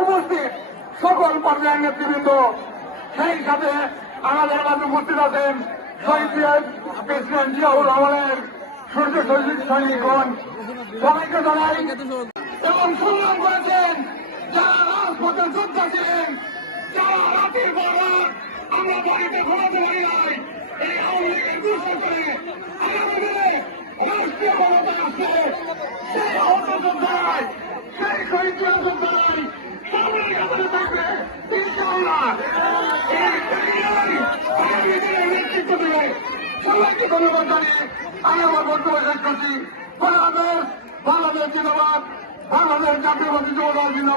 উপস্থিত সকল পর্যায়ের নেতৃবৃন্দ, সেই সাথে আমাদের মাঝে উপস্থিত আছেন শহীদ প্রেসিডেন্ট জিয়াউর রহমানের সূর্য সৈনিকগণ, সবাইকে জানাই এবং সংগ্রাম করেছেন যারা রাজপথে যোদ্ধা ছিলেন, যারা রাতের পর রাত আমরা বাড়িতে ঘুমাতে পারি নাই, এই আওয়ামী লীগের দুঃখ করে আমাদের রাষ্ট্রীয় ক্ষমতা আসছে, সেই আহত যোদ্ধারাই, সেই শহীদ যোদ্ধারাই সামনে আমাদের থাকবে ইনশাআল্লাহ। নেতৃত্ব দেবে সবাইকে ধন্যবাদ জানিয়ে আমি আমার বক্তব্য শেষ করছি। বাংলাদেশ জিন্দাবাদ, বাংলাদেশ জাতীয়বাদী যুবদল জিন্দাবাদ।